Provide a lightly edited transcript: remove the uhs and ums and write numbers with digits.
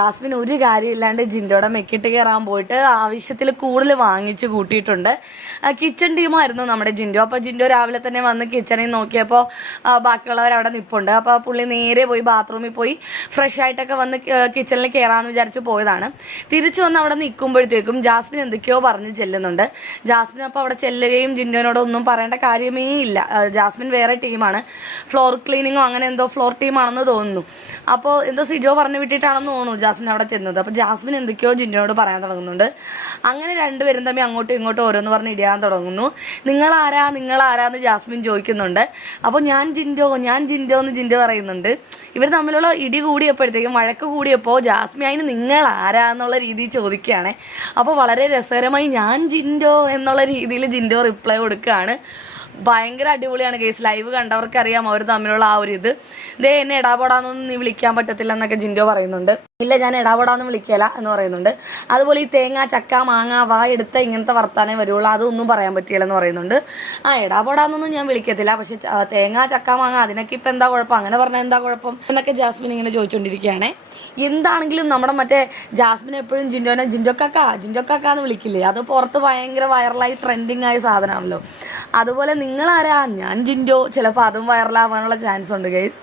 Jasmine ഒരു കാര്യമില്ലാണ്ട് ജിൻഡോടെ മെക്കിട്ട് കയറാൻ പോയിട്ട് ആവശ്യത്തിൽ കൂടുതൽ വാങ്ങിച്ച് കൂട്ടിയിട്ടുണ്ട്. കിച്ചൺ ടീമായിരുന്നു നമ്മുടെ ജിൻഡോ. അപ്പോൾ ജിൻഡോ രാവിലെ തന്നെ വന്ന് കിച്ചണിൽ നോക്കിയപ്പോൾ ബാക്കിയുള്ളവർ അവിടെ നിൽപ്പുണ്ട്. അപ്പോൾ പുള്ളി നേരെ പോയി ബാത്റൂമിൽ പോയി ഫ്രഷ് ആയിട്ടൊക്കെ വന്ന് കിച്ചണിൽ കയറാമെന്ന് വിചാരിച്ച് പോയതാണ്. തിരിച്ചു വന്ന് അവിടെ നിൽക്കുമ്പോഴത്തേക്കും ജാസ്മിൻ എന്തൊക്കെയോ പറഞ്ഞ് ചെല്ലുന്നുണ്ട്. ജാസ്മിൻ അപ്പോൾ അവിടെ ചെല്ലുകയും ജിൻഡോനോട് ഒന്നും പറയേണ്ട കാര്യമേ ഇല്ല. ജാസ്മിൻ വേറെ ടീമാണ്, ഫ്ലോർ ക്ലീനിങ്ങോ അങ്ങനെ എന്തോ ഫ്ലോർ ടീമാണെന്ന് തോന്നുന്നു. അപ്പോൾ എന്തോ സിജോ പറഞ്ഞു വിട്ടിട്ടാണെന്ന് തോന്നുന്നു ജാസ്മിൻ അവിടെ ചെന്നത്. അപ്പോൾ ജാസ്മിൻ എന്തൊക്കെയോ ജിൻഡോനോട് പറയാൻ തുടങ്ങുന്നുണ്ട്. അങ്ങനെ രണ്ടുപേരും തമ്മിൽ അങ്ങോട്ടും ഇങ്ങോട്ടും ഓരോന്ന് പറഞ്ഞ് ഇടിയാൻ തുടങ്ങുന്നു. നിങ്ങളാരാന്ന് ജാസ്മിൻ ചോദിക്കുന്നുണ്ട്. അപ്പോൾ ഞാൻ ജിൻഡോ എന്ന് ജിൻഡോ പറയുന്നുണ്ട്. ഇവർ തമ്മിലുള്ള ഇടി കൂടിയപ്പോഴത്തേക്കും, വഴക്ക് കൂടിയപ്പോൾ ജാസ്മിൻ അതിന് നിങ്ങളാരാന്നുള്ള രീതിയിൽ ചോദിക്കുകയാണ്. അപ്പോൾ വളരെ രസകരമായി ഞാൻ ജിൻഡോ എന്നുള്ള രീതിയിൽ ജിൻഡോ റിപ്ലൈ കൊടുക്കുകയാണ്. ഭയങ്കര അടിപൊളിയാണ് കേസ്. ലൈവ് കണ്ടവർക്കറിയാം അവർ തമ്മിലുള്ള ആ ഒരു ഇത്. എന്നെ എടാപോടാന്നൊന്നും നീ വിളിക്കാൻ പറ്റത്തില്ല എന്നൊക്കെ ജിൻഡോ പറയുന്നുണ്ട്. ഇല്ല, ഞാൻ എടാപോടാന്ന് വിളിക്കല എന്ന് പറയുന്നുണ്ട്. അതുപോലെ ഈ തേങ്ങ ചക്ക മാങ്ങ എടുത്ത ഇങ്ങനത്തെ വർത്താനേ വരുള്ളൂ, അതൊന്നും പറയാൻ പറ്റില്ലെന്ന് പറയുന്നുണ്ട്. എടാപോടാന്നൊന്നും ഞാൻ വിളിക്കത്തില്ല, പക്ഷെ തേങ്ങ ചക്ക മാങ്ങ അതിനൊക്കെ ഇപ്പം എന്താ കുഴപ്പം, അങ്ങനെ പറഞ്ഞാൽ എന്താ കുഴപ്പം എന്നൊക്കെ ജാസ്മിൻ ഇങ്ങനെ ചോദിച്ചുകൊണ്ടിരിക്കുകയാണേ. എന്താണെങ്കിലും നമ്മുടെ മറ്റേ ജാസ്മിൻ എപ്പോഴും ജിൻഡോ കാക്ക എന്ന് വിളിക്കില്ലേ, അത് പുറത്ത് ഭയങ്കര വൈറലായി ട്രെൻഡിങ് ആയ സാധനമാണല്ലോ. അതുപോലെ നിങ്ങളാരാ, ഞാൻ ജിൻഡോ, ചിലപ്പോൾ അതും വൈറലാവാനുള്ള ചാൻസ് ഉണ്ട് ഗൈസ്.